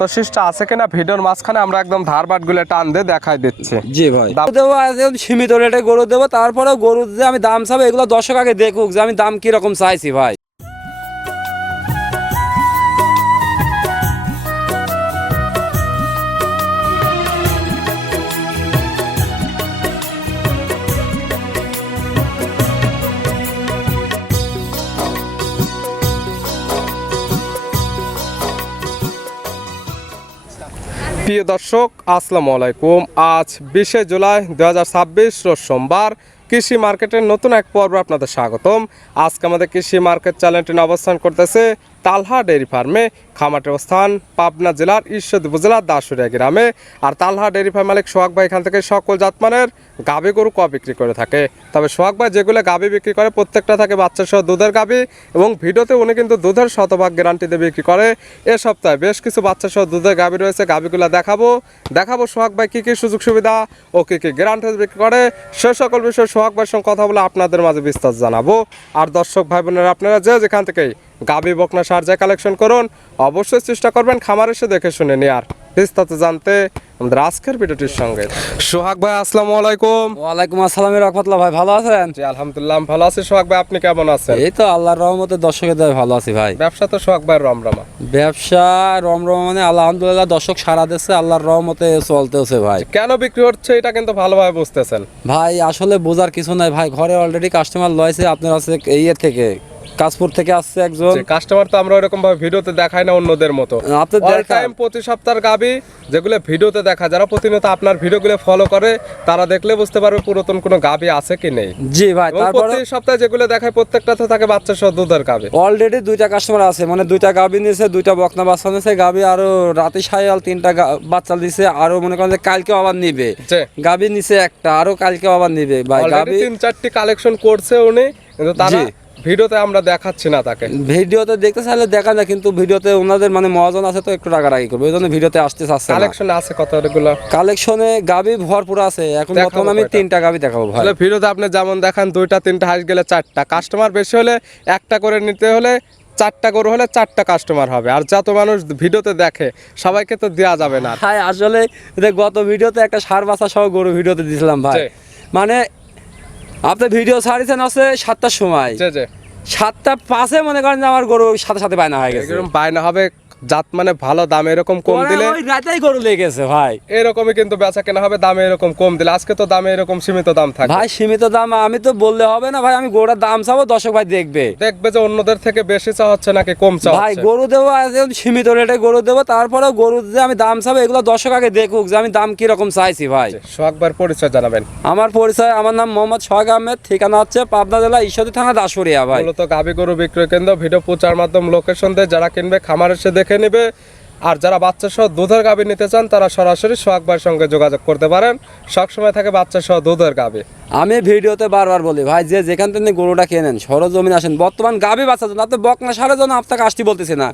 তো শিষ্ট আছে কিনা ভিডিওর মাঝখানে আমরা একদম ধারবাট গুলো টান দিয়ে দেখাই দিচ্ছি। জি ভাই দেবো সীমিত রেটে গরু দেবো, তারপরেও গরু যে আমি দাম চাবো এগুলো দর্শক আগে দেখুক যে আমি দাম কিরকম চাইছি ভাই। প্রিয় দর্শক আসসালামু আলাইকুম। আজ 20শে জুলাই 2026 রোজ সোমবার। কৃষি মার্কেটের নতুন এক পর্ব আপনাদের স্বাগতম। আজকে আমাদের কৃষি মার্কেট চ্যানেলটি অবস্থান করতেছে তালহা ডেয়ারি ফার্মে। খামারটির অবস্থান পাবনা জেলার ঈশ্বরদী উপজেলার দাসুরিয়া গ্রামে। আর তালহা ডেয়ারি ফার্ম মালিক সোহাগ ভাই এখান থেকে সকল জাতমানের গাভী গরু বিক্রি করে থাকে। তবে সোহাগ ভাই যেগুলো গাভী বিক্রি করে প্রত্যেকটা থাকে বাচ্চা সহ দুধের গাভী, এবং ভিডিওতে উনি কিন্তু দুধের শতভাগ গ্যারান্টি দিয়ে বিক্রি করে। এ সপ্তাহে বেশ কিছু বাচ্চা সহ দুধের গাভী রয়েছে, গাভীগুলো দেখাবো সোহাগ ভাই কী কী সুযোগ সুবিধা ও কী কী গ্যারান্টি বিক্রি করে, সে সকল বিষয়ে সোহাগ ভাইয়ের সঙ্গে কথা বলে আপনাদের মাঝে বিস্তার জানাবো। আর দর্শক ভাই বোনেরা আপনারা যেখান থেকেই গাভী বকনা সার কালেকশন করুন, অবশ্যই চেষ্টা করবেন খামার এসে দেখে শুনে নিয়ে আর বিস্তারিত জানতে আমাদের আজকের ভিডিওটির সঙ্গে। সোহাগ ভাই আসসালামু আলাইকুম। ওয়ালাইকুম আসসালাম রাহমাতুল্লাহ। ভাই ভালো আছেন? জি আলহামদুলিল্লাহ ভালো আছি। সোহাগ ভাই আপনি কেমন আছেন? এই তো আল্লাহর রহমতে দর্শকের দয়ায় ভালো আছি ভাই। ব্যবসা তো সোহাগ ভাই রমরমা। ব্যবসা রমরমা মানে আলহামদুলিল্লাহ দর্শক সারা দিচ্ছে, আল্লাহর রহমতে চলতেছে ভাই। কেন বিক্রি হচ্ছে এটা কিন্তু ভালোভাবে বুঝতেছেন ভাই আসলে বোঝার কিছু নাই ভাই, ঘরে অলরেডি কাস্টমার লয়েছে আপনার আছে এই থেকে কাশপুর থেকে আসছে একজন কাস্টমার। তো আমরা এরকম ভাবে ভিডিওতে দেখাই না অন্যদের মতো। অল টাইম প্রতি সপ্তাহের গাবি যেগুলো ভিডিওতে দেখা, যারা প্রতিনিয়ত আপনার ভিডিওগুলো ফলো করে তারা দেখলে বুঝতে পারবে পুরাতন কোনো গাবি আছে কি নেই। জি ভাই, তারপর প্রতি সপ্তাহে যেগুলো দেখায় প্রত্যেকটাতে থাকে বাচ্চা সহ দুধের গাবি। অলরেডি দুইটা কাস্টমার আছে, মানে দুইটা গাবি নিয়েছে, দুইটা বকনা বাচ্চা নিয়েছে। গাবি আরো রাতে সায়াল তিনটা বাচ্চা দিছে, আরো মনে করেন যে কালকে আবার নিবে। গাবি নিছে একটা, আরো কালকে আবার নিবে ভাই। গাবি 3-4টি কালেকশন করছে উনি, কিন্তু তারা ভিডিওতে আমরা দেখাচ্ছি না তাকে। ভিডিওতে দেখতে চাইলে দেখা যায়, কিন্তু ভিডিওতে ওনাদের মানে মহাজন আছে তো একটু রাগারাগি করবে, ওই জন্য ভিডিওতে আসতে চাচ্ছে না। কালেকশন আছে কতগুলো? কালেকশনে গাবি ভরপুর আছে। এখন বর্তমানে আমি 3টা গাবি দেখাবো ভাই। ভিডিওতে আপনি যেমন দেখান 2টা 3টা হাঁস গেলে 4টা, কাস্টমার বেশি হলে একটা করে নিতে হলে 4টা গরু হলে 4টা কাস্টমার হবে। আর যত মানুষ ভিডিওতে দেখে সবাইকে তো দেওয়া যাবে না। হ্যাঁ আসলে গত ভিডিওতে একটা সার বাচ্চা সহ গরু ভিডিওতে দিয়েছিলাম ভাই। মানে আপনি ভিডিও ছাড়িয়েছেন আছে 7টার সময়, 7টা 5-এ মনে করেন যে আমার গরু সাথে সাথে বায়না হয়ে গেছে। এরকম বায়না হবে জাত মানে ভালো দাম এরকম কম দিলে রাতেই গরু লেগেছে ভাই। এরকমই কিন্তু বেচা কেনা হবে দামে এরকম কম দিলে। আজকে তো দামে এরকম সীমিত দাম থাকে ভাই, সীমিত দাম আমি তো বললে হবে না ভাই। আমি গরুর দাম চাবো, দর্শক ভাই দেখবে যে অন্যদের থেকে বেশি চা হচ্ছে নাকি কম চা ভাই। গরু দেবো সীমিত রেটে গরু দেবো, তারপরেও গরু যে আমি দাম চাবো এগুলো দর্শক আগে দেখুক যে আমি দাম কিরকম চাইছি ভাই। সোহাগ ভাইয়ের পরিচয় জানাবেন। আমার পরিচয়, আমার নাম মোহাম্মদ সোহাগ আহমেদ, ঠিকানা হচ্ছে পাবনা জেলা ঈশ্বরদী থানা দাসুরিয়া ভাই। মূলত গাভী গরু বিক্রয় কেন্দ্র, ভিডিও প্রচার মাধ্যম লোকেশন দিয়ে যারা কিনবে খামার এসে দেখে নেবে। আর যারা বাচ্চা সহ দুধের গাভী নিতে চান তারা সরাসরি সোহাগ ভাইয়ের সঙ্গে যোগাযোগ করতে পারেন। সবসময় থাকে বাচ্চা সহ দুধের গাভী। আমি ভিডিওতে বারবার বলি ভাই, যে যেখান থেকে গরুটা কেনেন সরজমিনে আসেন। বর্তমান গাভী বাচ্চার জন্য আপনি বকনা সারের জন্য আপনাকে আসতে বলতেছি না।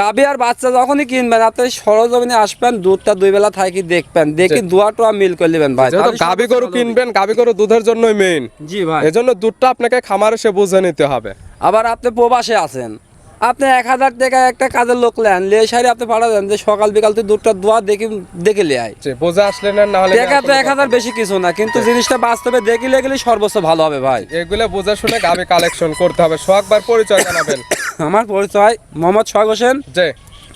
গাভী আর বাচ্চা যখনই কিনবেন আপনি সরজমিনে আসবেন, দুধটা 2 বেলা থাকি দেখবেন, দেখি দুয়াটা মিল করে নেবেন ভাই। গাভী গরু কিনবেন, গাভী গরু দুধের জন্যই মেইন। জি ভাই, এজন্য দুধটা আপনাকে খামার এসে বুঝে নিতে হবে। আবার আপনি প্রবাসে আছেন, আপনি 1000 টাকা একটা কাজের লোক লেন, লে সারি আপনি পাঠাবেন যে সকাল বিকাল তুই দুধটা দোয়া দেখে লে আয়। বোঝা আসলে না হলে টাকা তো 1000 বেশি কিছু না, কিন্তু জিনিসটা বাস্তবে দেখিলে গেলে সর্বোচ্চ ভালো হবে ভাই। এগুলো বুঝে শুনে গাভী কালেকশন করতে হবে। সোহাগ ভাইয়ের পরিচয় জানাবেন। আমার পরিচয় মোহাম্মদ সোহাগ হোসেন,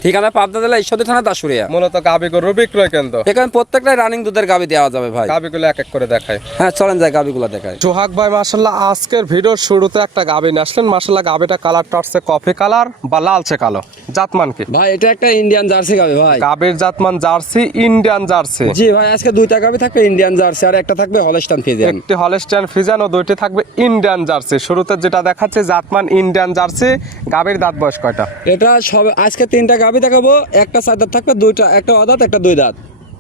ঠিকানা পাবনা জেলা ঈশ্বরদী থানা দাসুরিয়া। মূলত গাভী গরু বিক্রয় কেন্দ্র। এখানে প্রত্যেকটাই রানিং দুধের গাভী দেওয়া যাবে ভাই। গাভীগুলো এক এক করে দেখায়। হ্যাঁ চলেন যাই গাভীগুলো দেখায়। সোহাগ ভাই মাশাআল্লাহ আজকের ভিডিওর শুরুতে একটা গাভী নিয়ে আসলেন। মাশাআল্লাহ গাভীটা কালারটা হচ্ছে কফি কালার বা লালচে কালো। জাতমান কি ভাই? এটা একটা ইন্ডিয়ান জার্সি গাভী ভাই। গাভীর জাতমান জার্সি, ইন্ডিয়ান জার্সি। জি ভাই, আজকে 2টা গাভী থাকবে ইন্ডিয়ান জার্সি, আর একটা থাকবে হলস্টাইন ফ্রিজিয়ান। একটি হলস্টাইন ফ্রিজিয়ান ও 2টি থাকবে ইন্ডিয়ান জার্সি। শুরুতে যেটা দেখাচ্ছে জাতমান ইন্ডিয়ান জার্সি। গাভীর দাঁত বয়স কয়টা? এটা সব আজকে 3টা গাভী দেখাবো। একটা 4 দাঁত থাকবে, একটা অদাঁত, একটা 2 দাঁত।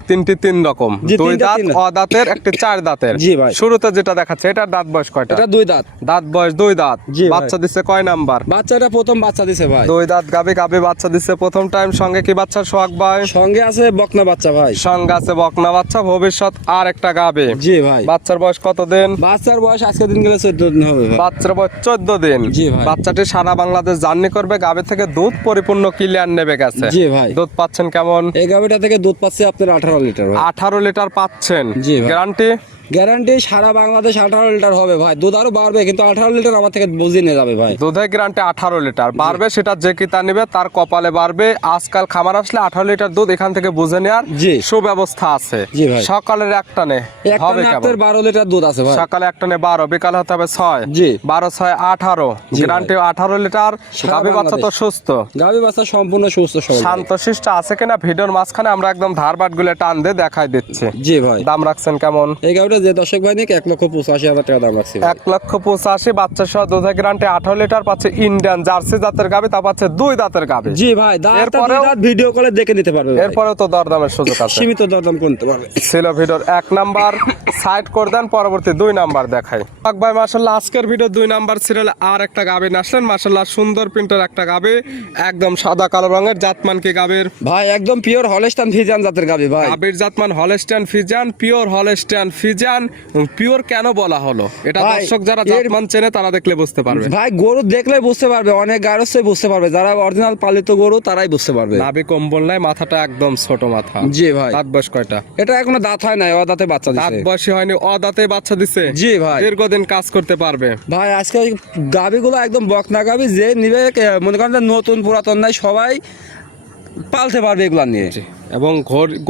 তিনটি তিন রকম, জি, দুই তিনটা দাঁত, তিন দাঁত। অদাঁতের, একটি চার দাঁতের। জি ভাই। শুরুতে যেটা দেখাচ্ছে এটার দাঁত বয়স কয়টা? এটা দুই দাঁত। দাঁত বয়স দুই দাঁত। জি ভাই। বাচ্চা দিচ্ছে কয় নাম্বার? বাচ্চাটা প্রথম বাচ্চা দিছে ভাই। দুই দাঁত গাবি, গাবি বাচ্চা দিচ্ছে প্রথম টাইম। সঙ্গে কি বাচ্চা সোহাগ ভাই? সঙ্গে আছে বকনা বাচ্চা ভাই। সঙ্গে আছে বকনা বাচ্চা, ভবিষ্যৎ আর একটা গাবি। জি ভাই। বাচ্চার বয়স কত দিন? বাচ্চার বয়স আজকে দিন গেলে 14 দিন হবে ভাই। বাচ্চার বয়স 14 দিন। জি ভাই। বাচ্চাটি সারা বাংলাদেশ জার্নি করবে, গাবি থেকে দুধ পরিপূর্ণ ক্লিয়ার নেবে গেছে। জি ভাই। দুধ পাচ্ছেন কেমন? এই গাভিটা থেকে দুধ পাচ্ছে আপনার 18 লিটার ভাই। 18 লিটার পাচ্ছেন। জি ভাই। গ্যারান্টি? গ্যারান্টি সারা বাংলাদেশ 18 লিটার হবে ভাই। দুধ আরো বাড়বে, কিন্তু 18 লিটার আমার থেকে বুঝিয়ে নিয়ে যাবে ভাই। দুধের গ্যারান্টি 18 লিটার বাড়বে, সেটা যে কিতা নিবে তার কপালে বাড়বে। আজকাল খামার আসলে 18 লিটার দুধ এখান থেকে বুঝে নেওয়ার জি। সুব্যবস্থা আছে। জি ভাই। সকালের একটানে হবে কেমন? আপনার 12 লিটার দুধ আছে ভাই। সকালে একটানে 12, বিকালে হতে হবে 6। জি। 12 6 18, জি গ্যারান্টি 18 লিটার। সারা গাভী বাচ্চা তো বাংলাদেশ। সুস্থ, গাভী বাচ্চা সম্পূর্ণ সুস্থ সবল। শান্তশিষ্ট আছে কিনা ভিডিওর মাঝখানে আমরা একদম ধারবাট গুলো টান দিয়ে দেখাই দিচ্ছি। জি ভাই। দাম রাখছেন কেমন? এই গাভিটা যে দর্শক ভাই নিক 1,85,000 টাকা দাম রাখছি ভাই। 1,85,000, বাচ্চা সহ দুধের গ্যারান্টি 18 লিটার পাচ্ছে। ইন্ডিয়ান জার্সি জাতের গাভী, তা পাচ্ছে দুই দাঁতের গাভী। জি ভাই। দাঁত এরপরেও- দাঁত ভিডিও কলে দেখে নিতে পারবে ভাই। এরপরেও তো দরদামের সুযোগ আছে। সীমিত দরদাম করতে পারবে। ছিল ভিডিওর 1 নাম্বার, সাইড করে দেন, পরবর্তী 2 নাম্বার দেখাই। ভাই মাশাআল্লাহ আজকের ভিডিও 2 নাম্বার সিরিয়ালে আর একটা গাভী আসলেন। মাশাআল্লাহ সুন্দর প্রিন্টের একটা গাভী, একদম সাদা কালো রঙের। জাতমান কি গাভীর? ভাই একদম পিওর হলস্টাইন ফ্রিজিয়ান জাতের গাভী ভাই। গাভীর জাতমান Holstein Friesian, pure Holstein Friesian. Pure কেন বলা হলো এটা ভাই, দর্শক যারা জাতমান চেনে তারা দেখলে বুঝতে পারবে। ভাই গরু দেখলে বুঝতে পারবে, অনেক গারস্থই বুঝতে পারবে, যারা অরিজিনাল পালিত গরু তারাই বুঝতে পারবে। নাভি কম্বল নাই, মাথাটা একদম ছোট মাথা। জি ভাই। দাঁত বয়স কয়টা? এটা এখনো দাঁত হয় নাই, দাঁতে বাচ্চা দাঁত দিছে। বয়সী হয়নি, অদাঁতে বাচ্চা দিছে। জি ভাই। দীর্ঘদিন কাজ করতে পারবে। ভাই আজকে গাভিগুলো একদম বকনা গাভি, যে নিবে মনে করেন যে নতুন পুরাতন নাই, সবাই পালতে পারবে এগুলা নিয়ে। এবং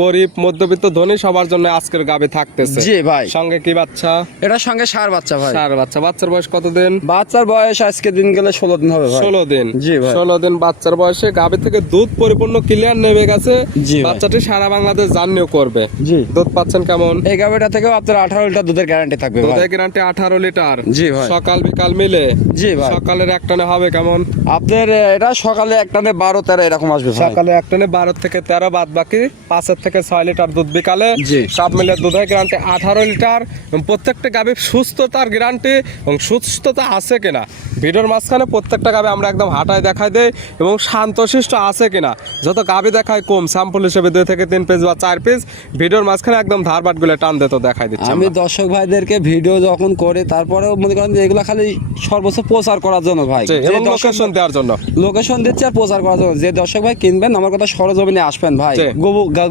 গরিব মধ্যবিত্ত ধনী সবার জন্য আজকের গাভী থাকতেছে। জি ভাই। সঙ্গে কি বাচ্চা? এটার সঙ্গে ষাঁড় বাচ্চা ভাই। ষাঁড় বাচ্চা। বাচ্চার বয়স কতদিন? বাচ্চার বয়স আজকে দিন গেলে 16 দিন হবে ভাই। 16 দিন। জি ভাই। 16 দিন বাচ্চার বয়সে গাভী থেকে দুধ পরিপূর্ণ ক্লিয়ার নেমে গেছে। জি ভাই। বাচ্চাটি সারা বাংলাদেশ জার্নিও করবে। জি। দুধ পাচ্ছেন কেমন? এই গাভিটা থেকেও আপনার 18 লিটার দুধের গ্যারান্টি থাকবে ভাই। দুধের গ্যারান্টি 18 লিটার। জি ভাই। সকাল বিকাল মিলে। জি ভাই। সকালের একটানে হবে কেমন? আপনার এটা সকালে একটানে 12-13 এরকম আসবে ভাই। সকালে একটানে 12 থেকে 13, বাদ বাকি 5 থেকে 6 লিটার দুধ বিকালে। জি। সব মিলে দুধের গ্যারান্টি 18 লিটার। এবং প্রত্যেকটা গাভী সুস্থতার গ্যারান্টি, এবং সুস্থতা আছে কিনা ভিডিওর মাঝখানে প্রত্যেকটা গাভী আমরা একদম হাঁটায় দেখাই দেই, এবং শান্তশিষ্ট আছে কিনা যত গাভী দেখায় কম, স্যাম্পল হিসেবে 2 থেকে 3 পিস বা 4 পিস ভিডিওর মাঝখানে একদম ধারবাট গুলো টান দিতে দেখাই দিচ্ছি আমি আমরা। দর্শক ভাইদেরকে ভিডিও যখন করে তারপরেও মনে করেন যে এগুলা খালি সর্বোচ্চ প্রচার করার জন্য ভাই, জি, যে এবং দর্শক লোকেশন দেওয়ার জন্য। লোকেশন দিচ্ছে আর প্রচার করার জন্য। যে দর্শক ভাই কিনবেন আমার কথা সরজমিনে আসবেন ভাই। জি।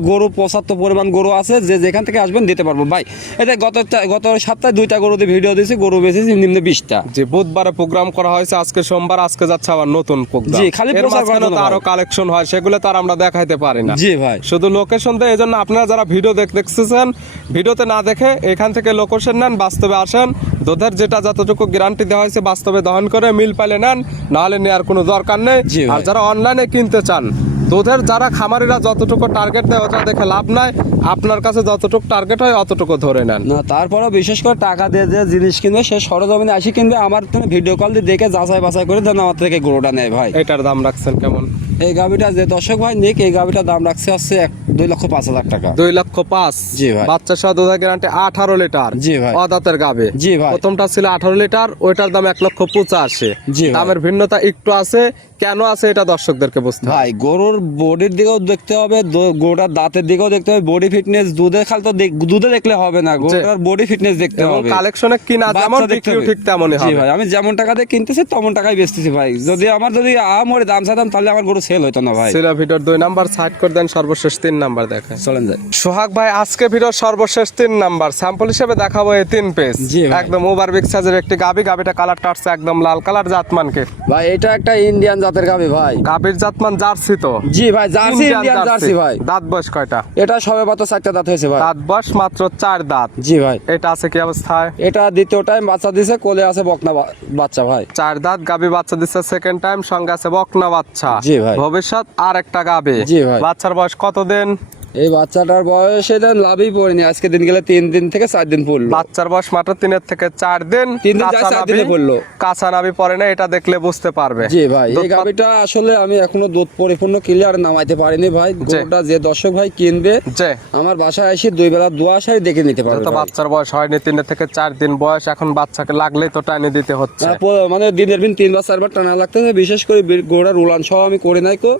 গরু পর্যাপ্ত পরিমাণ গরু আছে, যে যেখান থেকে আসবেন দিতে পারবো ভাই। এটা গত সপ্তাহে 2টা গরু দিয়ে ভিডিও দিয়েছি, গরু বেচেছি নিম্নে 20টা। যে বুধবারে প্রোগ্রাম করা হয়েছে, আজকে সোমবার, আজকে যাচ্ছে আবার নতুন প্রোগ্রাম। জি, খালি এর প্রচার করার মাঝখানে জন্য তো ভাই। আরো কালেকশন হয়, সেগুলো তো আর আমরা দেখাইতে পারি না। জি ভাই। শুধু লোকেশন দেয়। এই জন্য আপনারা যারা ভিডিও দেখতেছেন, ভিডিওতে না দেখে এখান থেকে লোকেশন নেন, বাস্তবে আসেন। দুধের যেটা যতটুকু গ্যারান্টি দেওয়া হয়েছে বাস্তবে দহন করে মিল পাইলে নেন, নাহলে নেওয়ার কোনো দরকার নেই। জি ভাই। আর যারা অনলাইনে কিনতে চান, দুধের যারা খামারিরা যতটুকু টার্গেট দেয় ওটা দেখে লাভ নাই। আপনার কাছে যতটুকু টার্গেট হয় অতটুকু ধরে নেন। না তারপরেও বিশেষ করে টাকা দিয়ে যে জিনিস কিনবে সে সরজমিনে আসি কিনবে। আমার তুমি ভিডিও কল দিয়ে দেখে যাচাই বাছাই করে দেন, আমার থেকে গরুটা নেয় ভাই। এটার দাম রাখছেন কেমন? এই গাভিটা যে দর্শক ভাই নিক, এই গাভিটার দাম রাখছে হচ্ছে 2,05,000 টাকা। 2,05,000। জি ভাই। বাচ্চা সহ দুধের গ্যারান্টি 18 লিটার। জি ভাই। অদাঁতের গাবে। জি ভাই। প্রথমটা ছিল 18 লিটার, ওইটার দাম 1,85,000। জি ভাই। দামের ভিন্নতা একটু আছে, কেন আছে এটা দর্শকদেরকে বুঝতে হবে। ভাই গরুর বডির দিকেও দেখতে হবে, গরুটার দাঁতের দিকেও দেখতে হবে, বডি ফিটনেস। দুধে খালি তো দুধে দেখলে হবে না, গরুটার বডি ফিটনেস দেখতে এবং হবে। কালেকশনে কিনা যেমন বাচ্চা দেখতে বিক্রিও হবে। ঠিক তেমনই জি হবে। ভাই, আমি যেমন টাকা দিয়ে কিনতেছি তেমন টাকায় বেচতেছি ভাই। যদি আমরে দাম চাইতাম তাহলে আমার গরু সেল হইতো না ভাই। ছিল ভিডিওর 2 নাম্বার, সাইড করে দেন, সর্বশেষ 3 নাম্বার দেখেন। চলেন যাই। সোহাগ ভাই আজকে ভিডিওর সর্বশেষ 3 নাম্বার স্যাম্পল হিসেবে দেখাবো এই 3 পিস। জি ভাই। একদম ওভার বিগ সাইজের একটি গাবিটা কালারটা আসছে একদম লাল কালার। জাতমানকে ভাই এটা একটা ইন্ডিয়ান জাতের গাভি ভাই। গাবির জাতমান জার্সি তো? জি ভাই, জার্সি ইন্ডিয়ান জার্সি ভাই। দাঁত বয়স কয়টা? এটা সবে মাত্র 4টা দাঁত হয়েছে ভাই। দাঁত বয়স মাত্র 4 দাঁত। জি ভাই। এটা আছে কি অবস্থায়? এটা দ্বিতীয় টাইম বাচ্চা দিছে, কোলে আছে বকনা বাচ্চা ভাই। 4 দাঁত গাবি বাচ্চা দিচ্ছে সেকেন্ড টাইম, সঙ্গে আছে বকনা বাচ্চা। জি ভাই। ভবিষ্যৎ আর একটা গাবি। জি ভাই। বাচ্চার বয়স কত দিন? এই বাচ্চাটার বয়স এটা লাভই পড়েনি, আজকে দিন গেলে 3 দিন থেকে 4 দিন পড়লো। বাচ্চার বয়স মাত্র 3 থেকে 4 দিন, 3 দিন 4 দিনে পড়লো। কাঁচা নাভি পড়ে না, এটা দেখলে বুঝতে পারবে। জি ভাই, এই গাবিটা আসলে আমি এখনো দুধ পরিপূর্ণ ক্লিয়ার নামাইতে পারিনি ভাই। গরুটা যে দর্শক ভাই কিনবে আমার বাসায় এসে 2 বেলা দোয়া সারি দেখে নিতে পারবে। তো বাচ্চার বয়স হয়নি, 3 থেকে 4 দিন বয়স, এখন বাচ্চাকে লাগলেই তো টানে দিতে হচ্ছে, মানে দিনের দিন 3 বা 4 বার টানা লাগতেছে। বিশেষ করে গরুটা রোলান সহ আমি করে নাই কো,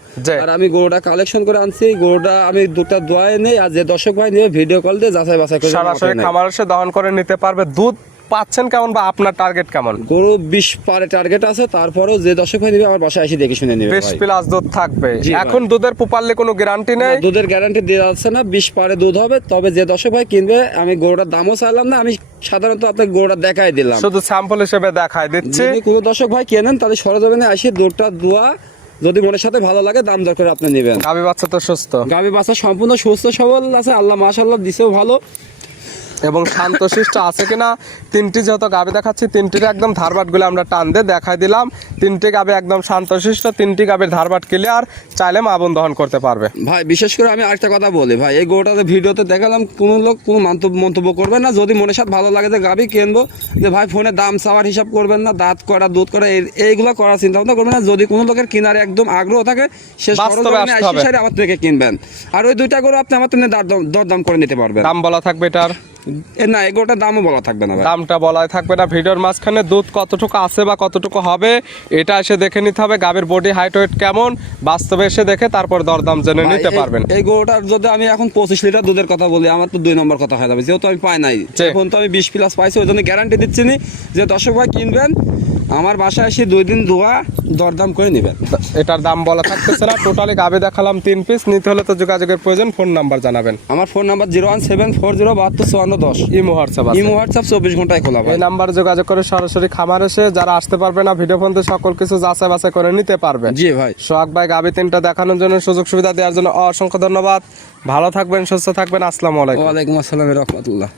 আর আমি গরুটা কালেকশন করে আনছি। গরুটা আমি দুটা দোয়ায় নেই, আর যে দর্শক ভাই নিয়ে ভিডিও কল দিয়ে যাচাই বাছাই করে সরাসরি খামারে এসে দহন করে নিতে পারবে। দুধ পাচ্ছেন কেমন বা আপনার টার্গেট কেমন? গরু 20 পারে টার্গেট আছে, তারপরেও যে দর্শক ভাই নিবে আমার বাসায় এসে দেখে শুনে নিবে। 20 প্লাস দুধ থাকবে। এখন দুধের প্রপারলি কোনো গ্যারান্টি নেই, দুধের গ্যারান্টি দেওয়া যাচ্ছে না। 20 পারে দুধ হবে, তবে যে দর্শক ভাই কিনবে আমি গরুটার দামও চাইলাম না, আমি সাধারণত আপনাকে গরুটা দেখাই দিলাম, শুধু স্যাম্পল হিসেবে দেখাই দিচ্ছি। যদি কোনো দর্শক ভাই কেনেন তাহলে সরজমিনে আসি দুধটা দোয়া, যদি মনের সাথে ভালো লাগে দাম দর করে আপনি নেবেন। গাভী বাচ্চা তো সুস্থ, গাভী বাচ্চা সম্পূর্ণ সুস্থ সবল আছে, আল্লাহ মাশাআল্লাহ দিছেও ভালো এবং শান্তশিষ্ট আছে কিনা। 3টি যেহেতু গাভী দেখাচ্ছি, 3টির একদম ধারবাট গুলো আমরা টান দিয়ে দেখাই দিলাম। 3টি গাভী একদম শান্তশিষ্ট, 3টি গাভীর ধারবাট ক্লিয়ার, চাইলে মা বোন দহন করতে পারবে। ভাই বিশেষ করে আমি আরেকটা কথা বলি ভাই, এই গরুটাতে ভিডিওতে দেখালাম, কোনো লোক কোনো মন্তব্য করবেন না। যদি মনের সাথে ভালো লাগে যে গাভী কিনবো, যে ভাই ফোনে দাম চাওয়ার হিসাব করবেন না, দাঁত করা দুধ করা এইগুলো করার চিন্তা ভাবনা করবেন না। যদি কোনো লোকের কেনার একদম আগ্রহ থাকে, সে সরজমিনে এসে আমার থেকে কিনবেন, আর ওই 2টা গরু আপনি আমার থেকে দরদাম করে নিতে পারবেন। দাম বলা থাকবে এটার? না, এগুলোটার দামও বলা থাকবে না, দামটা বলাই থাকবে না। ভিডিওর মাঝখানে দুধ কতটুকু আছে বা কতটুকু হবে এটা এসে দেখে নিতে হবে। গাভীর বডি হাইট ওয়েট কেমন বাস্তবে এসে দেখে তারপর দরদাম জেনে নিতে পারবেন। এই গরুটার যদি আমি এখন 25 লিটার দুধের কথা বলি, আমার তো 2 নম্বর কথা হয়ে যাবে, যেহেতু আমি পাই নাই। এখন তো আমি 20 প্লাস পাইছি, ওই জন্য গ্যারান্টি দিচ্ছি না যে দর্শক ভাই কিনবেন আমার বাসায় এসে 2 দিন দোয়া দরদাম করে নেবেন। এটার দাম বলা থাকতেছে না। টোটালি গাভী দেখালাম 3 পিস, নিতে হলে তো যোগাযোগের প্রয়োজন। ফোন নাম্বার জানাবেন। আমার ফোন নাম্বার 01740725410। ইমো হোয়াটসঅ্যাপ 24 ঘন্টায় খোলা। এই নাম্বার যোগাযোগ করে সরাসরি খামার এসে যারা আসতে পারবে না, ভিডিও ফোন দিয়ে সকল কিছু যাচাই বাছাই করে নিতে পারবে। জি ভাই, সোহাগ ভাই গাভী 3টা দেখানোর জন্য, সুযোগ সুবিধা দেওয়ার জন্য অসংখ্য ধন্যবাদ। ভালো থাকবেন, সুস্থ থাকবেন। আসসালামু আলাইকুম। ওয়ালাইকুম আসসালাম রাহমাতুল্লাহ।